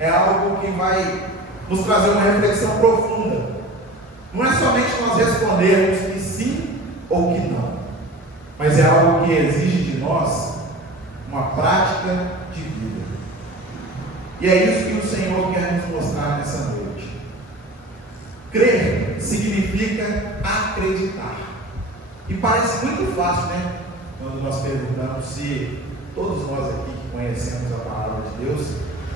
é algo que vai nos trazer uma reflexão profunda. Não é somente nós respondermos que sim ou que não, mas é algo que exige de nós uma prática de vida. E é isso que o Senhor quer nos mostrar nessa noite. Crer significa acreditar. E parece muito fácil, né? Quando nós perguntamos se todos nós aqui que conhecemos a palavra de Deus,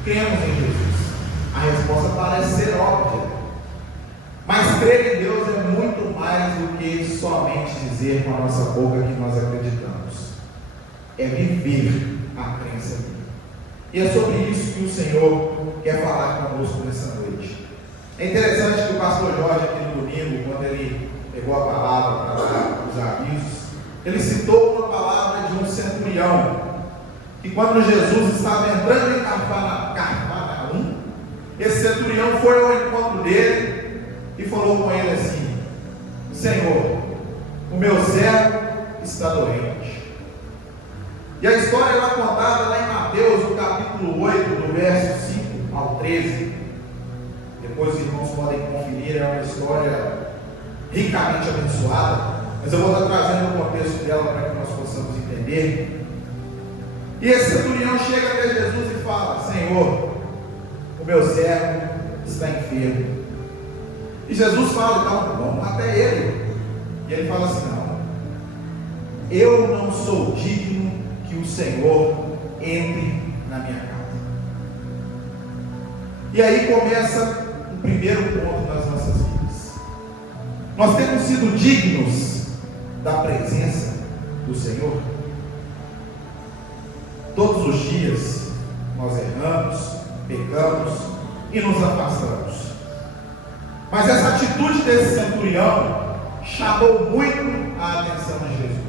cremos em Jesus. A resposta parece ser óbvia. Mas crer em Deus é muito mais do que somente dizer com a nossa boca que nós acreditamos. É viver a crença dele. E é sobre isso que o Senhor quer falar conosco nessa noite. É interessante que o pastor Jorge, aqui no domingo, quando ele pegou a palavra para dar os avisos, ele citou uma palavra de um centurião, que quando Jesus estava entrando em Cafarnaum, esse centurião foi ao encontro dele e falou com ele assim: Senhor, o meu servo está doente. E a história é contada lá em Mateus, no capítulo 8, do verso 5 ao 13. Depois os irmãos podem conferir, é uma história ricamente abençoada, mas eu vou estar trazendo o contexto dela para que nós possamos entender. E esse centurião chega até Jesus e fala: Senhor, o meu servo está enfermo. E Jesus fala: então vamos até ele. E ele fala assim: não, eu não sou digno que o Senhor entre na minha casa. E aí começa o primeiro ponto das nossas vidas. Nós temos sido dignos da presença do Senhor. Todos os dias nós erramos, pecamos e nos afastamos. Mas essa atitude desse centurião chamou muito a atenção de Jesus.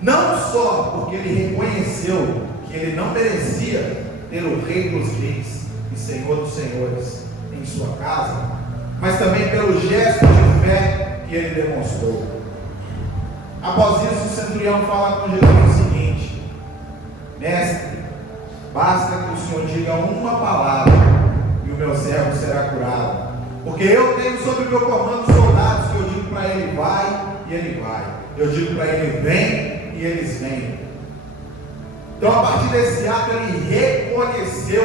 Não só porque ele reconheceu que ele não merecia ter o Rei dos Reis e Senhor dos Senhores em sua casa, mas também pelo gesto de fé que ele demonstrou. Após isso, o centurião fala com Jesus o seguinte: Mestre, basta que o Senhor diga uma palavra e o meu servo será curado, porque eu tenho sob o meu comando soldados que eu digo para ele vai e ele vai, eu digo para ele vem e eles vêm. Então, a partir desse ato, ele reconheceu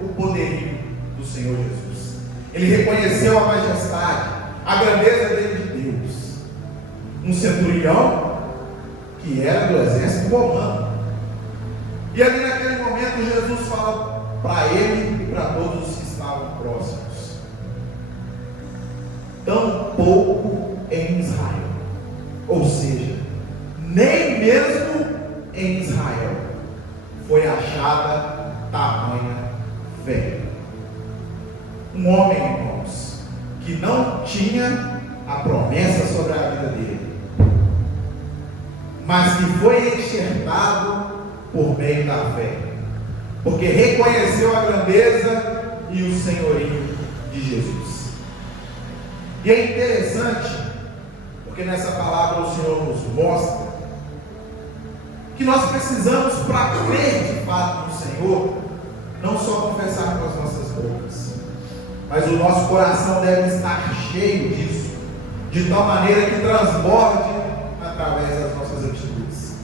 o poderio do Senhor Jesus. Ele reconheceu a majestade, a grandeza dele de Deus. Um centurião que era do exército romano. E ali naquele momento Jesus fala para ele e para todos os que estavam próximos: tão pouco em Israel, ou seja, nem mesmo em Israel foi achada tamanha fé. Um homem, irmãos, que não tinha a promessa sobre a vida dele, mas que foi enxertado por meio da fé, porque reconheceu a grandeza e o senhorio de Jesus. E é interessante, porque nessa palavra o Senhor nos mostra que nós precisamos, para crer de fato no Senhor, não só confessar com as nossas bocas, mas o nosso coração deve estar cheio disso, de tal maneira que transborde através das nossas atitudes.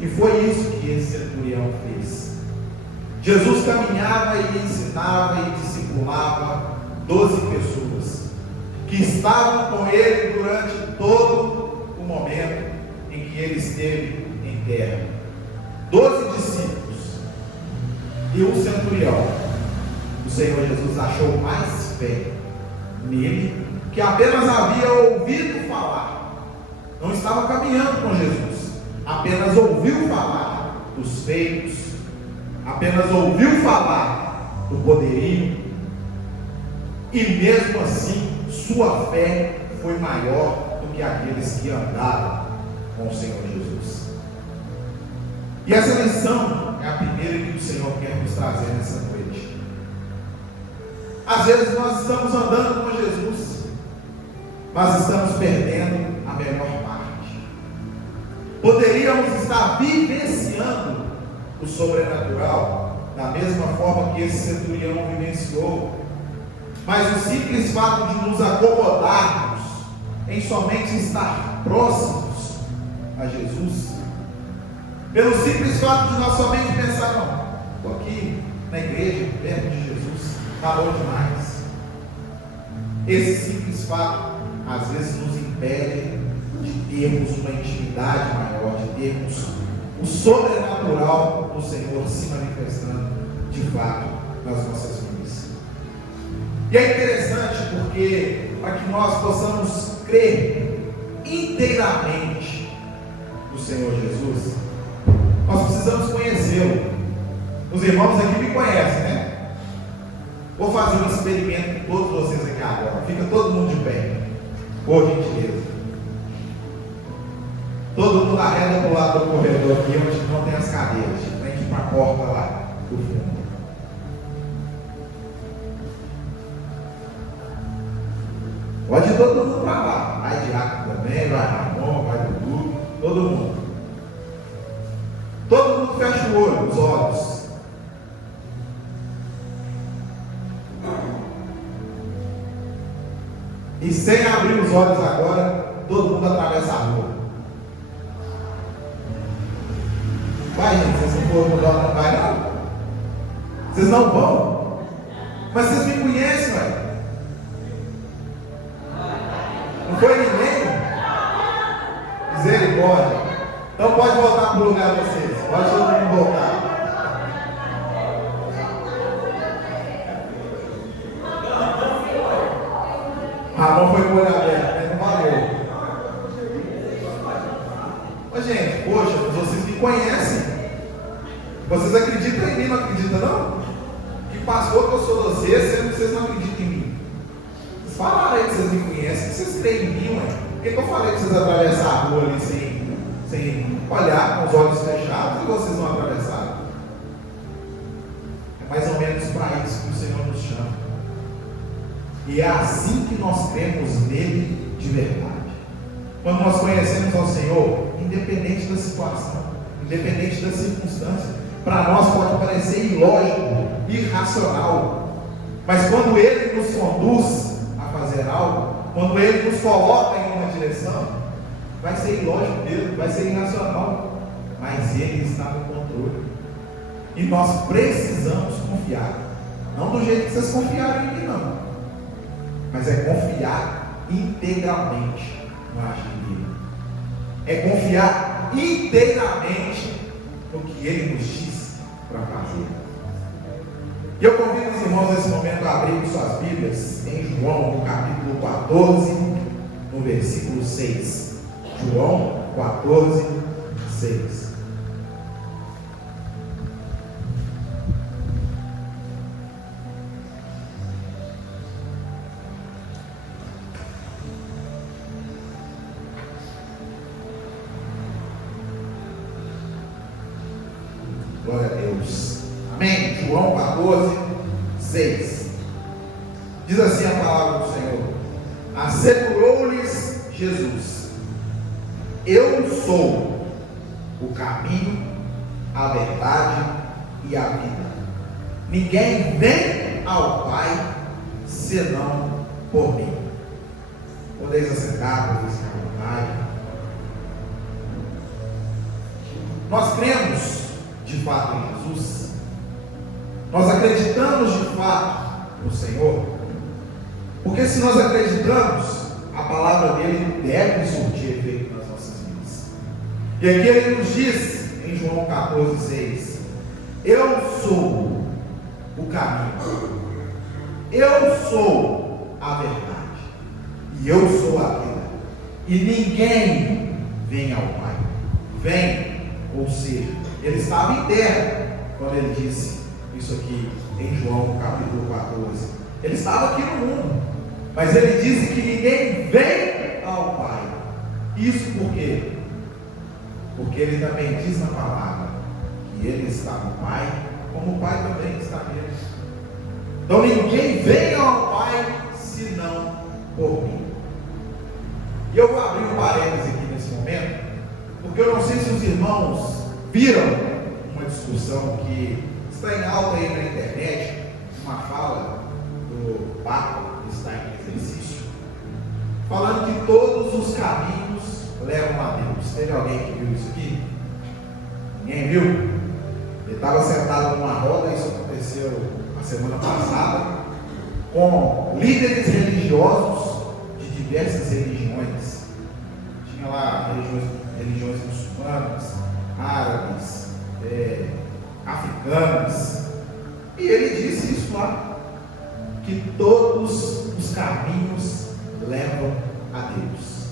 E foi isso que esse centurião fez. Jesus caminhava e ensinava e discipulava 12 pessoas que estavam com ele durante todo o momento em que ele esteve em terra. 12 discípulos. E o centurião, o Senhor Jesus achou mais fé nele, que apenas havia ouvido falar, não estava caminhando com Jesus, apenas ouviu falar dos feitos, apenas ouviu falar do poderio, e mesmo assim sua fé foi maior do que aqueles que andavam com o Senhor Jesus. E essa lição é a primeira que o Senhor quer nos trazer nessa noite. Às vezes nós estamos andando com Jesus, mas estamos perdendo a melhor parte. Poderíamos estar vivenciando o sobrenatural, da mesma forma que esse centurião vivenciou. Mas o simples fato de nos acomodarmos em somente estar próximos a Jesus, pelo simples fato de nós somente pensar, não, estou aqui na igreja, perto de Jesus, está bom demais. Esse simples fato, às vezes, nos impede de termos uma intimidade maior, de termos o sobrenatural do Senhor se manifestando de fato nas nossas vidas. E é interessante porque, para que nós possamos crer inteiramente no Senhor Jesus, nós precisamos conhecê-lo. Os irmãos aqui me conhecem, né? Vou fazer um experimento com todos vocês aqui agora. Fica todo mundo de pé, por gentileza. Todo mundo arreda para o lado do corredor aqui, onde não tem as cadeiras, de frente para a porta lá do fundo. Pode ir todo mundo para lá. Vai Diácono também, vai Ramon, vai Dudu, todo mundo. Todo mundo fecha o olho, os olhos. E sem abrir os olhos agora, todo mundo atravessa a rua. Vai, gente, vocês não foram mudar, não vai não? Vocês não vão? Mas vocês me conhecem, velho. Não foi ninguém? Misericórdia. Então pode voltar para o lugar de vocês. Pode todo mundo voltar. Ramon foi com o olho aberto, mas não valeu. Mas gente, poxa, vocês me conhecem. Vocês acreditam em mim, não acreditam não? Que pastor que eu sou de vocês, sendo que vocês não acreditam em mim. Vocês falaram aí que vocês me conhecem, que vocês creem em mim, ué. Por que eu falei que vocês atravessaram a rua ali sem olhar, com os olhos fechados, e vocês não atravessaram? É mais ou menos para isso que o Senhor nos chama. E é assim que nós cremos nele de verdade. Quando nós conhecemos ao Senhor, independente da situação, independente da circunstância, para nós pode parecer ilógico, irracional, mas quando Ele nos conduz a fazer algo, quando Ele nos coloca em uma direção, vai ser ilógico mesmo, vai ser irracional, mas Ele está no controle. E nós precisamos confiar, não do jeito que vocês confiaram em mim, não, mas é confiar integralmente no agir dele, é confiar inteiramente no que Ele nos diz para fazer. E eu convido os irmãos nesse momento a abrir suas Bíblias em João, no capítulo 14, no versículo 6. João 14, 6. Glória a Deus. Amém? João 14, 6. Diz assim a palavra do Senhor: assegurou-lhes Jesus: eu sou o caminho, a verdade e a vida. Ninguém vem ao Pai senão por mim. Podeis assentar, podeis ficar à vontade. Nós cremos de fato em Jesus. Nós acreditamos de fato no Senhor. Porque se nós acreditamos, a palavra dele deve surtir efeito nas nossas vidas. E aqui ele nos diz em João 14, 6: eu sou o caminho, eu sou a verdade e eu sou a vida, e ninguém vem ao Pai. Vem, ou seja, ele estava em terra quando ele disse isso aqui em João capítulo 14. Ele estava aqui no mundo, mas ele disse que ninguém vem ao Pai. Isso por quê? Porque ele também diz na palavra que ele está no Pai, como o Pai também está nele. Então ninguém vem ao Pai senão por mim. E eu vou abrir um parênteses aqui nesse momento, porque eu não sei se os irmãos viram uma discussão que Está em alta aí na internet uma fala do Papa, que está em exercício, falando que todos os caminhos levam a Deus. Teve alguém que viu isso aqui? Ninguém viu? Ele estava sentado numa roda, isso aconteceu na semana passada, com líderes religiosos de diversas religiões. Tinha lá religiões muçulmanas, árabes, africanas, e ele disse isso lá, que todos os caminhos levam a Deus.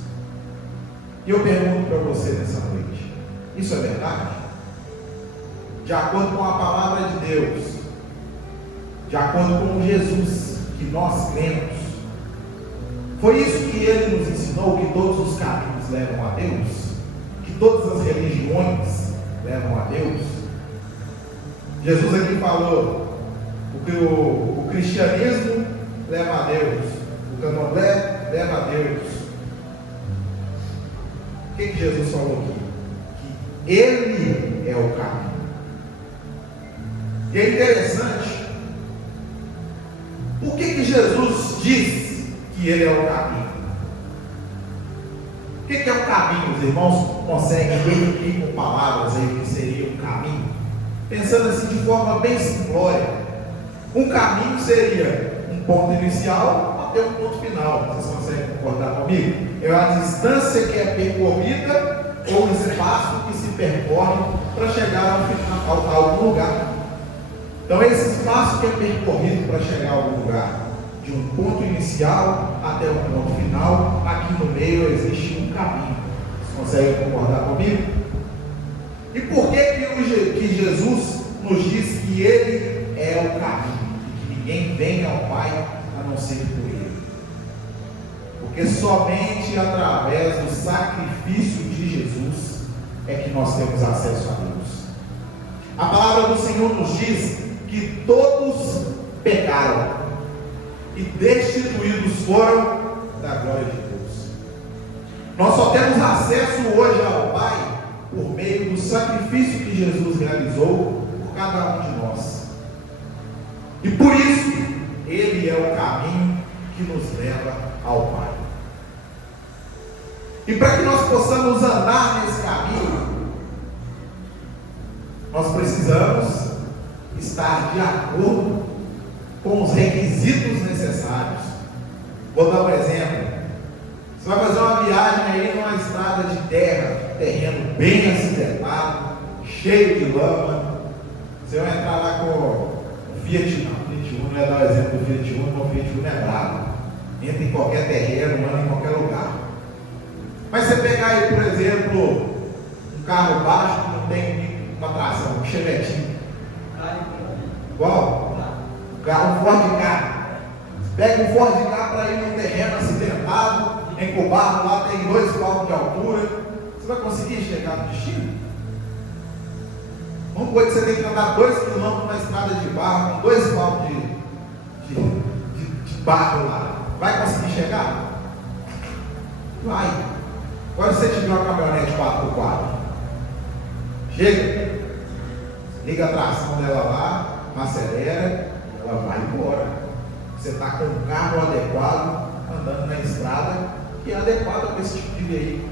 E eu pergunto para você nessa noite, isso é verdade? De acordo com a palavra de Deus, de acordo com Jesus que nós cremos, foi isso que ele nos ensinou, que todos os caminhos levam a Deus, que todas as religiões levam a Deus? Jesus aqui falou que o cristianismo leva a Deus, o candomblé leva a Deus. O que Jesus falou aqui? Que Ele é o caminho. E é interessante, por que Jesus diz que Ele é o caminho? O que é o caminho? Os irmãos conseguem definir com palavras aí o que seria um caminho? Pensando assim de forma bem simplória, um caminho seria um ponto inicial até um ponto final. Vocês conseguem concordar comigo? É a distância que é percorrida ou o espaço que se percorre para chegar a algum lugar. Então esse espaço que é percorrido para chegar a algum lugar, de um ponto inicial até um ponto final, aqui no meio existe um caminho. Vocês conseguem concordar comigo? E por que Jesus nos diz que Ele é o caminho e que ninguém vem ao Pai a não ser por Ele? Porque somente através do sacrifício de Jesus é que nós temos acesso a Deus. A palavra do Senhor nos diz que todos pecaram e destituídos foram da glória de Deus. Nós só temos acesso hoje ao Pai por meio do sacrifício que Jesus realizou por cada um de nós. E por isso, Ele é o caminho que nos leva ao Pai. E para que nós possamos andar nesse caminho, nós precisamos estar de acordo com os requisitos necessários. Vou dar um exemplo. Você vai fazer uma viagem aí numa estrada de terra, terreno bem acidentado, cheio de lama. Você vai entrar lá com o Fiat Uno, não é dar o exemplo do Fiat Uno, mas o Fiat Uno é bravo. Entra em qualquer terreno, anda em qualquer lugar. Mas você pegar aí, por exemplo, um carro baixo que não tem uma tração, um chevetinho. Igual? Um Ford Ka. Pega um Ford Ka para ir num terreno acidentado, em barro lá tem 2 palmos de altura. Você vai conseguir chegar no destino? Vamos supor que você tem que andar 2 quilômetros numa estrada de barro, com 2 palmos de barro lá. Vai conseguir chegar? Vai. Agora se você tiver uma caminhonete 4x4, chega, liga a tração dela lá, acelera, ela vai embora. Você está com um carro adequado, andando na estrada, que é adequada para esse tipo de veículo.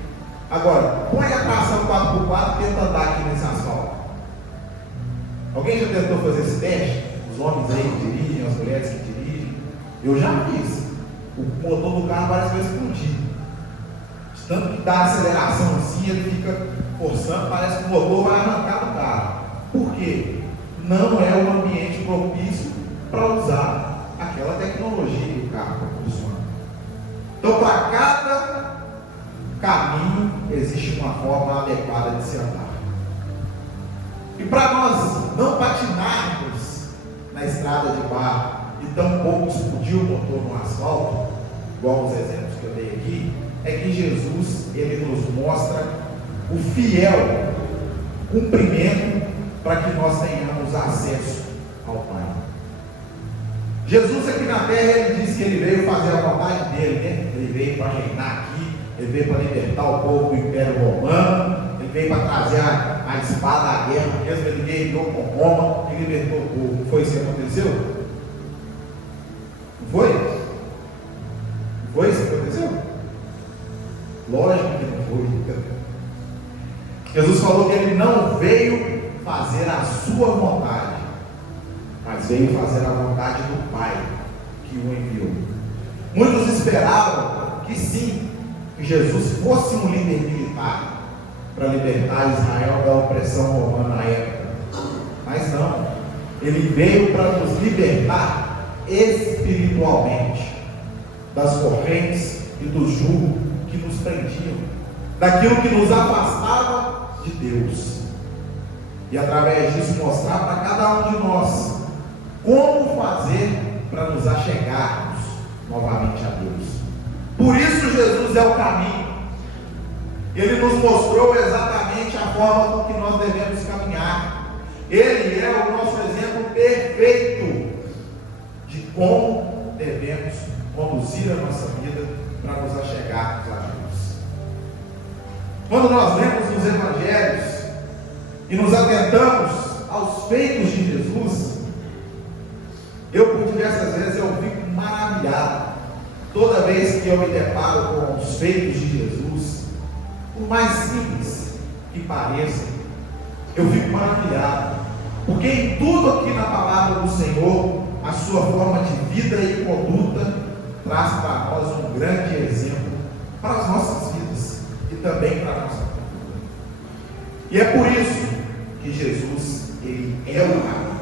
Agora, põe a tração 4x4 e tenta andar aqui nesse asfalto. Alguém já tentou fazer esse teste? Os homens aí que dirigem, as mulheres que dirigem. Eu já fiz. O motor do carro parece que vai explodir. Tanto que dá aceleração assim, ele fica forçando, parece que o motor vai arrancar do carro. Por quê? Não é um ambiente propício para usar aquela tecnologia que o carro funciona. Então, para cada caminho existe uma forma adequada de se andar. E para nós não patinarmos na estrada de barro e tampouco explodir o motor no asfalto, igual os exemplos que eu dei aqui, é que Jesus, Ele nos mostra o fiel cumprimento para que nós tenhamos acesso ao Pai. Jesus aqui na terra, Ele disse que Ele veio fazer a vontade dEle, né? Ele veio para reinar aqui, Ele veio para libertar o povo do Império Romano, Ele veio para trazer a espada, a guerra mesmo, ele guerreou com Roma e libertou o povo. Não foi isso que aconteceu? Não foi? Não foi isso que aconteceu? Lógico que não foi. Jesus falou que ele não veio fazer a sua vontade, mas veio fazer a vontade do Pai que o enviou. Muitos esperavam que sim, que Jesus fosse um líder militar para libertar Israel da opressão romana na época, mas não, ele veio para nos libertar espiritualmente das correntes e do jugo que nos prendiam, daquilo que nos afastava de Deus, e através disso mostrar para cada um de nós como fazer para nos achegarmos novamente a Deus. Por isso Jesus é o caminho. Ele nos mostrou exatamente a forma com que nós devemos caminhar. Ele é o nosso exemplo perfeito de como devemos conduzir a nossa vida para nos achegarmos a Deus. Quando nós lemos os evangelhos e nos atentamos aos feitos de Jesus, eu por diversas vezes eu fico maravilhado toda vez que eu me deparo com os feitos de Jesus, por mais simples que pareçam, eu fico maravilhado, porque em tudo aqui na palavra do Senhor, a sua forma de vida e conduta traz para nós um grande exemplo para as nossas vidas e também para a nossa cultura. E é por isso que Jesus, ele é o caminho,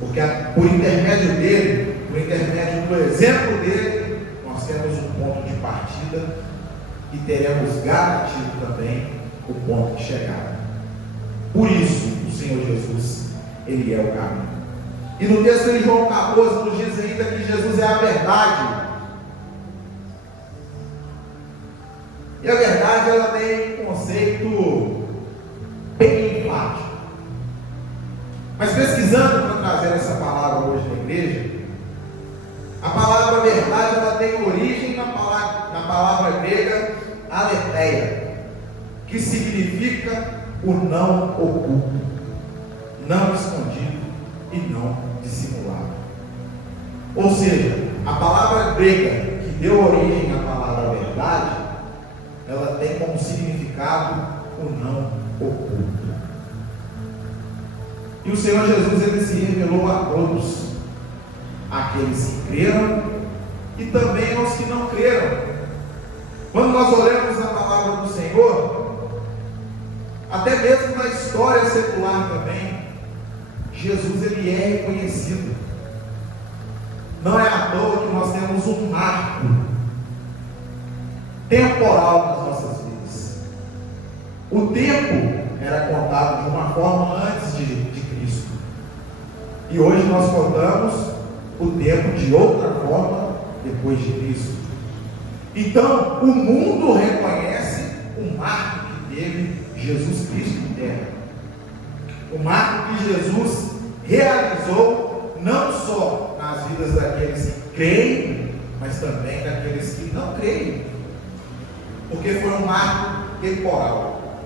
porque por intermédio dele, por intermédio do exemplo dele, nós temos um ponto de partida e teremos garantido também o ponto de chegada. Por isso, o Senhor Jesus, ele é o caminho. E no texto de João 14 nos diz ainda que Jesus é a verdade. E a verdade, ela tem um conceito bem enfático. Mas pesquisando para trazer essa palavra hoje na igreja, a palavra verdade, ela tem origem na palavra grega aletheia, que significa o não oculto, não escondido e não dissimulado. Ou seja, a palavra grega que deu origem à palavra verdade, ela tem como significado o não oculto. E o Senhor Jesus, ele se revelou a todos, aqueles que creram e também aos que não creram. Quando nós olhamos a palavra do Senhor, até mesmo na história secular também, Jesus, ele é reconhecido. Não é à toa que nós temos um marco temporal nas nossas vidas. O tempo era contado de uma forma antes de Cristo, e hoje nós contamos o tempo de outra forma depois de Cristo. Então o mundo reconhece o marco que teve Jesus Cristo em terra, o marco que Jesus realizou não só nas vidas daqueles que creem, mas também daqueles que não creem, porque foi um marco temporal,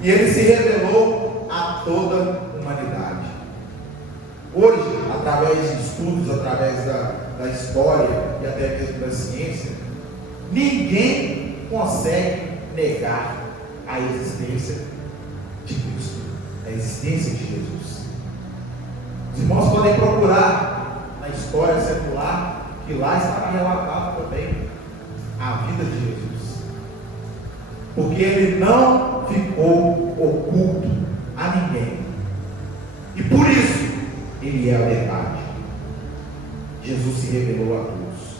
e ele se revelou a toda a humanidade. Hoje, através de estudos, através da história e até mesmo da ciência, ninguém consegue negar a existência de Cristo, a existência de Jesus. Os irmãos podem procurar na história secular, que lá está relatado também a vida de Jesus, porque ele não ficou oculto a ninguém, e por isso ele é a verdade. Jesus se revelou a todos.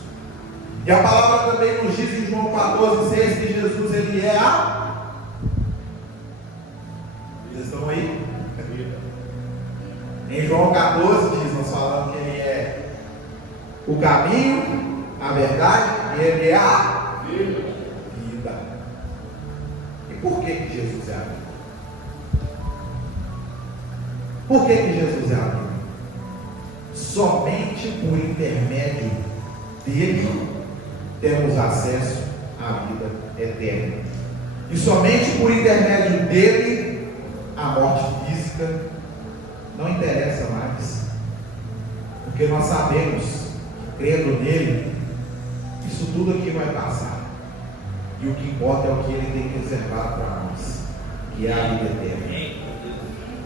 E a palavra também nos diz em João 14,6 que Jesus, ele é a... Vocês estão aí? Em João 14 diz, nós falamos que ele é o caminho, a verdade, e ele é a vida. E por que Jesus é a vida? Por que Jesus é a vida? Somente por intermédio dele temos acesso à vida eterna. E somente por intermédio dele, a morte física não interessa mais. Porque nós sabemos que, crendo nele, isso tudo aqui vai passar. E o que importa é o que ele tem reservado para nós, que é a vida eterna.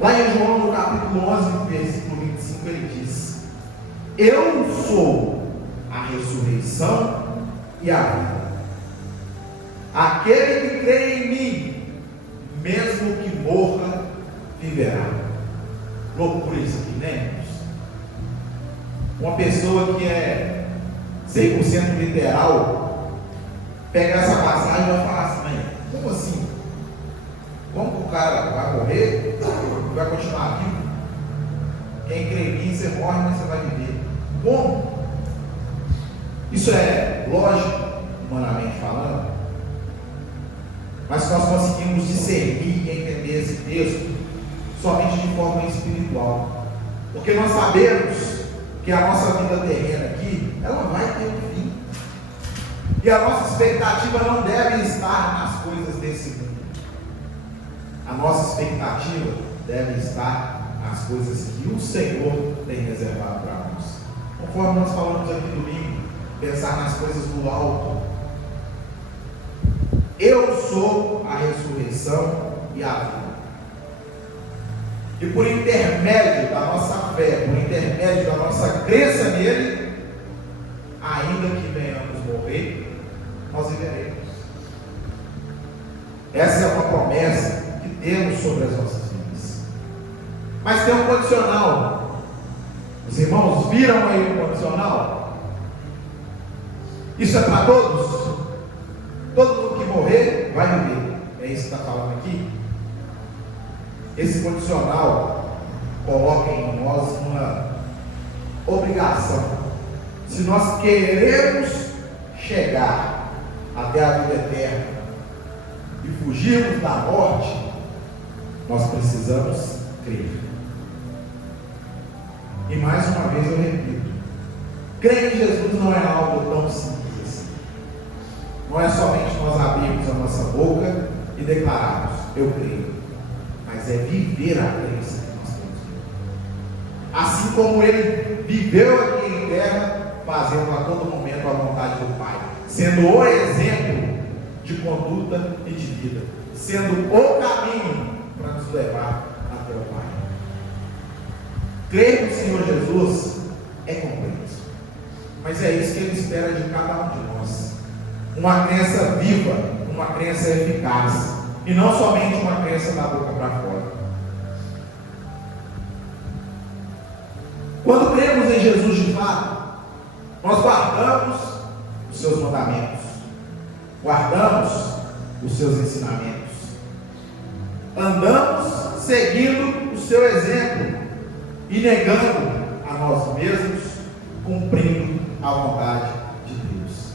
Lá em João, no capítulo 11, versículo 25, ele diz: eu sou a ressurreição e a vida. Aquele que crê em mim, mesmo que morra, viverá. Loucura isso aqui, né, irmãos? Uma pessoa que é 100% literal, pega essa passagem e vai falar assim: mas como assim? Como que o cara vai morrer e vai continuar vivo? Quem crê em mim, você morre, mas você vai viver. Como? Isso é lógico, humanamente falando? Mas nós conseguimos discernir e entender esse texto somente de forma espiritual. Porque nós sabemos que a nossa vida terrena aqui, ela vai ter um fim. E a nossa expectativa não deve estar nas coisas desse mundo. A nossa expectativa deve estar nas coisas que o Senhor tem reservado para nós. Conforme nós falamos aqui domingo, pensar nas coisas do alto. Eu sou a ressurreição e a vida. E por intermédio da nossa fé, por intermédio da nossa crença nele, ainda que venhamos morrer, nós viveremos. Essa é uma promessa que temos sobre as nossas vidas. Mas tem um condicional. Os irmãos viram aí o condicional? Isso é para todos? Todo mundo que morrer vai viver. É isso que está falando aqui. Esse condicional coloca em nós uma obrigação. Se nós queremos chegar até a vida eterna e fugirmos da morte, nós precisamos crer. E mais uma vez eu repito: crer em Jesus não é algo tão simples assim. Não é somente nós abrirmos a nossa boca e declararmos: eu creio. Mas é viver a crença que nós temos. Assim como ele viveu aqui em terra, fazendo a todo momento a vontade do Pai, sendo o exemplo de conduta e de vida, sendo o caminho para nos levar até o Pai. Crer no Senhor Jesus é complexo, mas é isso que Ele espera de cada um de nós. Uma crença viva, uma crença eficaz, e não somente uma crença da boca para fora. Quando cremos em Jesus de fato, nós guardamos os seus mandamentos, guardamos os seus ensinamentos, andamos seguindo o seu exemplo e negando a nós mesmos, cumprindo a vontade de Deus.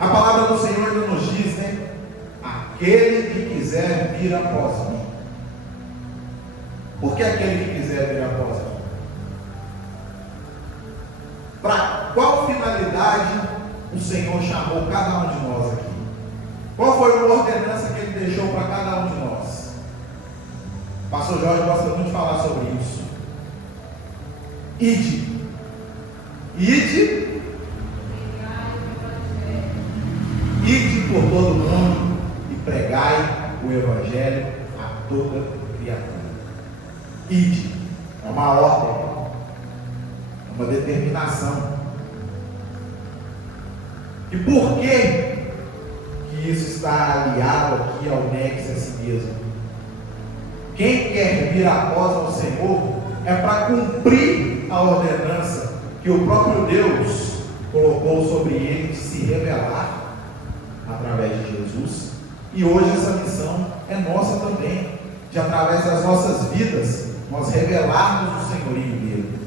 A palavra do Senhor ainda nos diz, né? Aquele que quiser vir após mim. Por que aquele que quiser vir após mim? Para qual finalidade o Senhor chamou cada um de nós aqui? Qual foi a ordenança que Ele deixou para cada um de nós? O pastor Jorge gosta muito de falar sobre isso. Ide. Ide. Ide por todo mundo e pregai o Evangelho a toda criatura. Ide. É uma ordem. É uma determinação. E por que isso está aliado aqui ao negue-se a si mesmo? Quem quer vir após ao Senhor é para cumprir a ordenança que o próprio Deus colocou sobre ele de se revelar através de Jesus. E hoje essa missão é nossa também, de através das nossas vidas nós revelarmos o senhorio dele,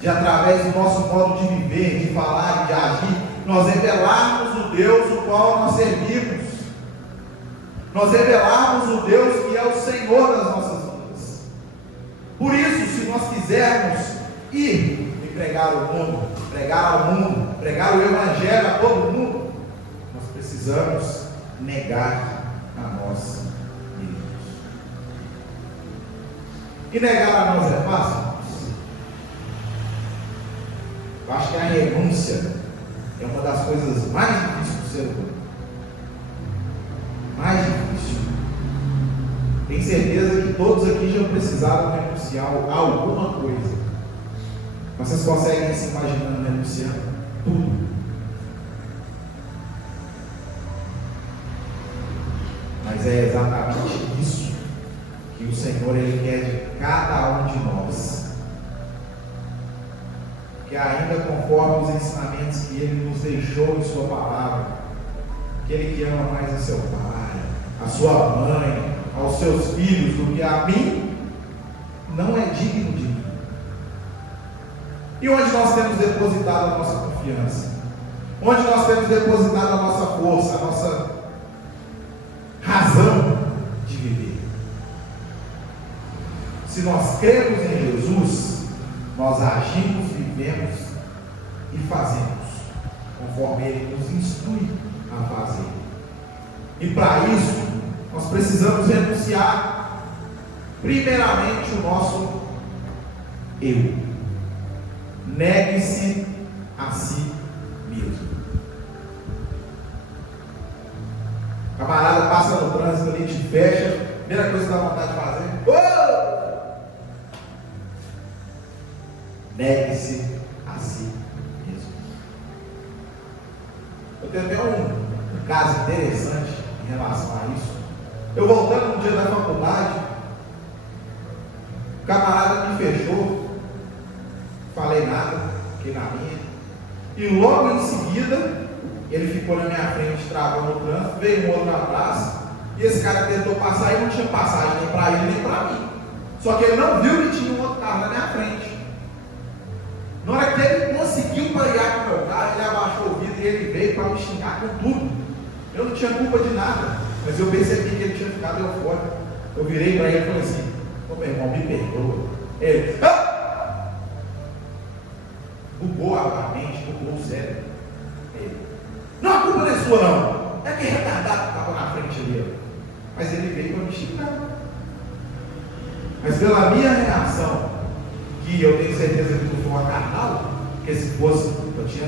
de através do nosso modo de viver, de falar e de agir, nós revelarmos o Deus o qual nós servimos, nós revelarmos o Deus que é o Senhor das nossas vidas. Por isso, se nós quisermos ir e pregar ao mundo, pregar o Evangelho a todo mundo, nós precisamos negar a nós mesmos. E negar a nós é fácil? Eu acho que a renúncia é uma das coisas mais difíceis do ser humano. Mais difícil. Tenho certeza que todos aqui já precisaram renunciar a alguma coisa. Vocês conseguem se imaginando renunciando tudo? Mas é exatamente isso que o Senhor Ele quer de cada um de nós. Que ainda conforme os ensinamentos que Ele nos deixou em Sua palavra, aquele que ama mais a seu pai, a sua mãe, aos seus filhos do que a mim, não é digno de mim. E onde nós temos depositado a nossa confiança? Onde nós temos depositado a nossa força, a nossa razão de viver? Se nós cremos em Jesus, nós agimos, vivemos e fazemos conforme Ele nos instrui a fazer. E para isso, nós precisamos renunciar primeiramente o nosso eu. Negue-se a si mesmo. O camarada passa no trânsito ali, te fecha, primeira coisa que dá vontade de fazer: negue-se a si mesmo. Eu tenho até um caso interessante em relação a isso. Eu voltando no dia da faculdade, o camarada me fechou, falei nada, fiquei na minha, e logo em seguida ele ficou na minha frente, travando o trânsito, veio um outro na praça, e esse cara tentou passar e não tinha passagem nem para ele nem para mim. Só que ele não viu que tinha um outro carro na minha frente. Na hora que ele conseguiu parear com o meu carro, ele abaixou o vidro e ele veio para me xingar com tudo. Eu não tinha culpa de nada, mas eu percebi que ele tinha ficado eufórico. Eu virei para ele e falei assim: ô meu irmão, me perdoa. Ele bugou a mente, bugou o cérebro. Ele: não, a culpa não é sua não, é que retardado que estava na frente ali. Mas ele veio para me xingar. Mas pela minha reação, que eu tenho certeza que não foi uma carnal, porque se fosse, eu tinha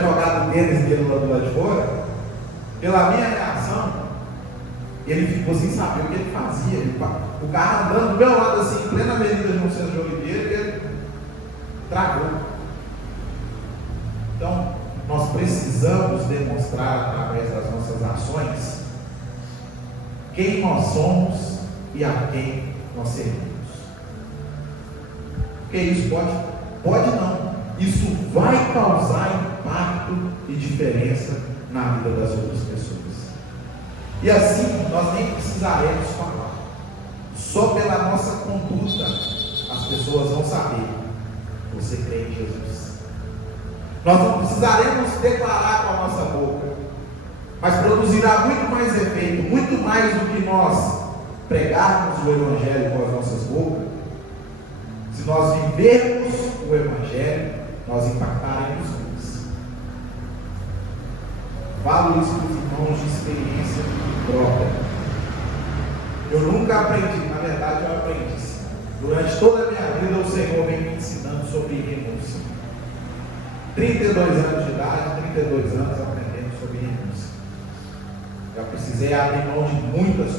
jogado tênis dele do lado de fora. Pela minha reação, ele ficou sem saber o que ele fazia. O carro andando do meu lado assim, em plena avenida João César de Oliveira, ele travou. Então, nós precisamos demonstrar através das nossas ações quem nós somos e a quem nós servimos. Porque isso pode não. Isso vai causar impacto e diferença na vida das outras pessoas. E assim, nós nem precisaremos falar. Só pela nossa conduta, as pessoas vão saber: você crê em Jesus. Nós não precisaremos declarar com a nossa boca, mas produzirá muito mais efeito, muito mais do que nós pregarmos o Evangelho com as nossas bocas. Se nós vivermos o Evangelho, nós impactaremos muitos. Falo isso para os irmãos de experiência própria. Eu nunca aprendi, na verdade eu aprendi. Durante toda a minha vida o Senhor vem me ensinando sobre renúncia. 32 anos de idade, 32 anos aprendendo sobre renúncia. Já precisei abrir mão de muitas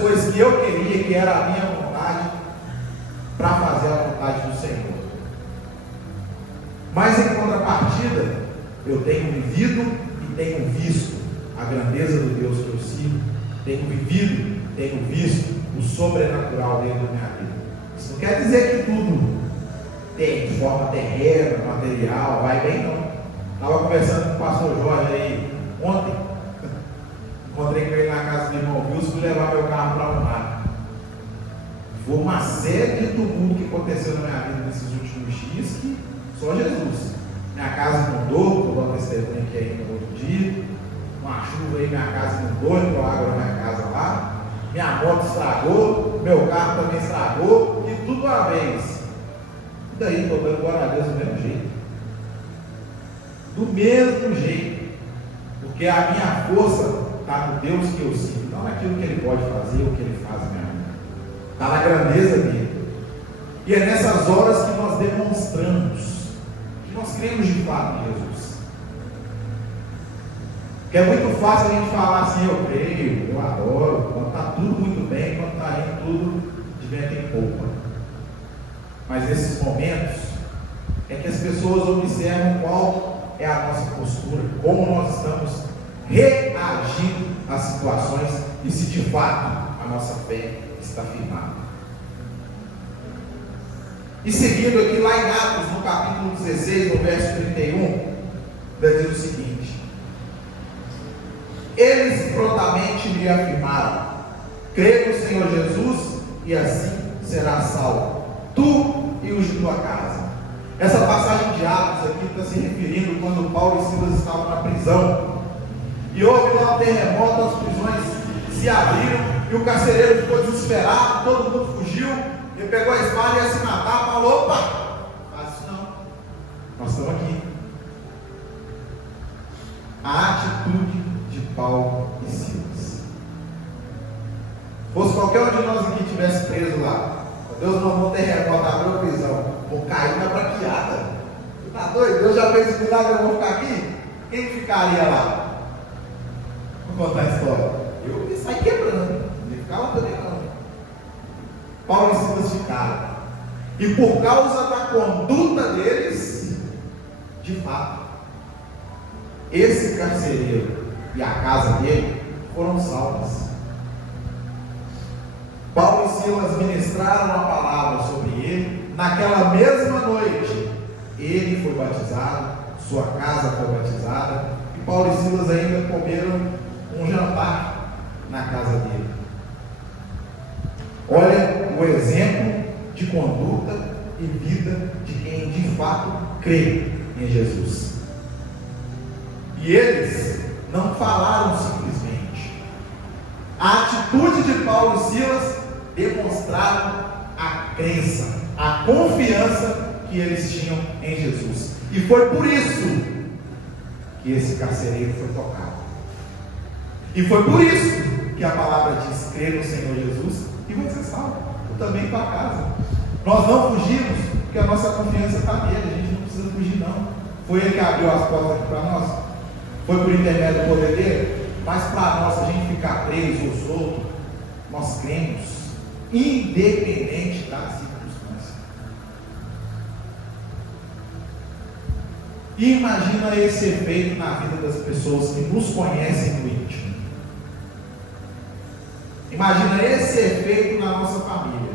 coisas que eu queria, que era a minha vontade, para fazer a vontade do Senhor. Mas em contrapartida, eu tenho vivido e tenho visto a grandeza do Deus que eu sirvo, tenho vivido, tenho visto o sobrenatural dentro da minha vida. Isso não quer dizer que tudo tem de forma terrena, material, vai bem não. Estava conversando com o pastor Jorge aí ontem, encontrei com ele na casa do irmão Wilson, fui levar meu carro para arrumar. Foi uma série de tumulto que aconteceu na minha vida nesses últimos dias, que só Jesus. Minha casa inundou, vou dar um testemunho aqui ainda no outro dia. Uma chuva aí, minha casa inundou, entrou água na minha casa lá. Minha moto estragou, meu carro também estragou, e tudo uma vez. E daí, estou dando glória a Deus do mesmo jeito. Do mesmo jeito. Porque a minha força está no Deus que eu sinto, não naquilo que Ele pode fazer ou que Ele faz na minha vida. Está na grandeza dele. E é nessas horas que nós demonstramos que nós cremos de fato em Jesus. Porque é muito fácil a gente falar assim: eu creio, eu adoro, quando está tudo muito bem, quando está indo tudo de vento em polpa. Mas nesses momentos é que as pessoas observam qual é a nossa postura, como nós estamos reagindo às situações e se de fato a nossa fé está firmada. E seguindo aqui lá em Atos, no capítulo 16, no verso 31, diz o seguinte: eles prontamente lhe afirmaram: crê no Senhor Jesus e assim serás salvo, tu e os de tua casa. Essa passagem de Atos aqui está se referindo quando Paulo e Silas estavam na prisão, e houve lá um terremoto, as prisões se abriram, e o carcereiro ficou desesperado, todo mundo fugiu, ele pegou a espada e ia se matar. Falou: opa, faz isso não, nós estamos aqui. A atitude de Paulo e Silas. Fosse qualquer um de nós aqui tivesse preso lá, Deus mandou um terremoto, abriu a prisão, vou cair na braquiada. Você está doido? Deus já fez esse milagre, eu vou ficar aqui? Quem ficaria lá? Vou contar a história. Eu ia sair quebrando, não ia ficar lá também não. Paulo e Silas ficaram. E por causa da conduta deles, de fato, esse carcereiro e a casa dele foram salvas. Paulo e Silas ministraram a palavra sobre ele. Naquela mesma noite, ele foi batizado, sua casa foi batizada, e Paulo e Silas ainda comeram um jantar na casa dele. Olha o exemplo de conduta e vida de quem de fato crê em Jesus. E eles não falaram simplesmente. A atitude de Paulo e Silas demonstraram a crença, a confiança que eles tinham em Jesus. E foi por isso que esse carcereiro foi tocado. E foi por isso que a palavra diz: crê no Senhor Jesus e vai ser salvo, tu também para casa. Nós não fugimos porque a nossa confiança está nele, a gente não precisa fugir não. Foi ele que abriu as portas aqui para nós, foi por intermédio do poder dele. Mas para nós, a gente ficar preso ou solto, nós cremos, independente da circunstância. E imagina esse efeito na vida das pessoas que nos conhecem no íntimo. Imagina esse efeito na nossa família.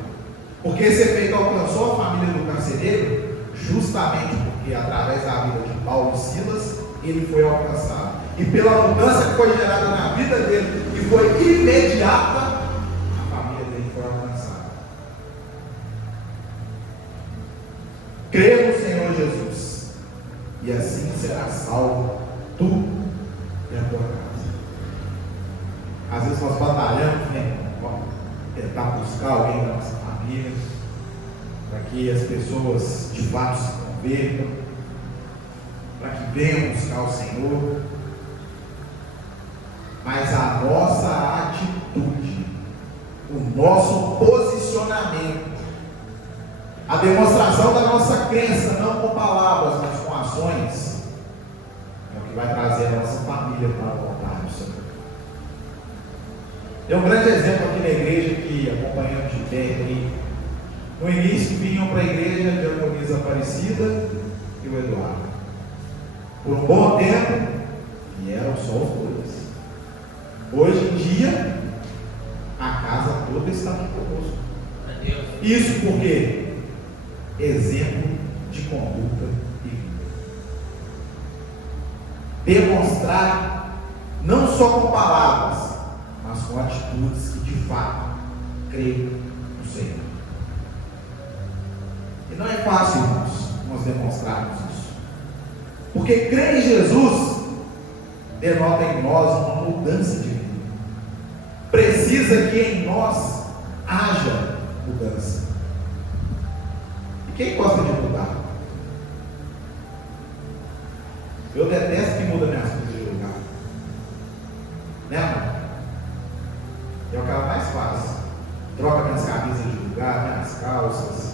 Porque esse efeito alcançou a família do carcereiro justamente porque através da vida de Paulo e Silas ele foi alcançado. E pela mudança que foi gerada na vida dele, que foi imediata, a família dele foi alcançada. Crê no Senhor Jesus e assim será salvo tu e a tua casa. Às vezes nós batalhamos, né? Tentar buscar alguém da nossa família, para que as pessoas de fato se convertam, para que venham buscar o Senhor. Mas a nossa atitude, o nosso posicionamento, a demonstração da nossa crença, não com palavras, mas com ações, é o que vai trazer a nossa família para a vontade do Senhor. Tem um grande exemplo aqui na igreja que acompanhamos de perto aí. No início vinham para a igreja de Diaconisa Aparecida e o Eduardo. Por um bom tempo, e eram só os dois. Hoje em dia, a casa toda está aqui conosco. Isso porque exemplo de conduta e vida. Demonstrar não só com palavras, mas com atitudes que de fato creem no Senhor. E não é fácil, irmãos, nós demonstrarmos isso. Porque crer em Jesus denota em nós uma mudança de vida. Precisa que em nós haja mudança. E quem gosta de mudar? Eu detesto que muda minhas coisas de lugar. as calças.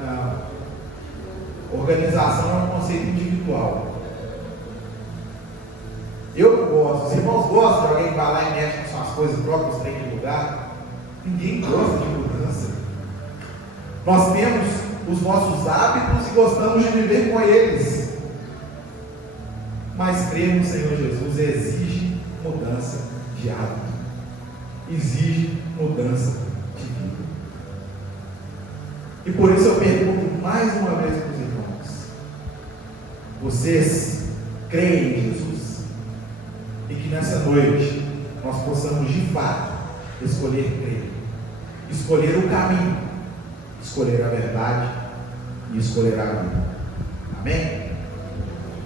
Não. Organização é um conceito individual. Eu não gosto. Os irmãos gostam de alguém que vai lá e mexe com suas coisas, troca os trem de lugar. Ninguém gosta de mudança. Nós temos os nossos hábitos e gostamos de viver com eles. Mas crer no Senhor Jesus exige mudança de hábito. Exige mudança de vida. E por isso eu pergunto mais uma vez para os irmãos: vocês creem em Jesus? E que nessa noite nós possamos de fato escolher crer, escolher o caminho, escolher a verdade e escolher a vida. Amém?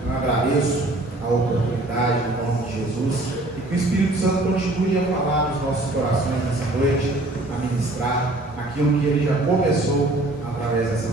Eu agradeço a oportunidade no nome de Jesus e que o Espírito Santo continue a falar nos nossos corações nessa noite, a ministrar aquilo que Ele já começou através dessa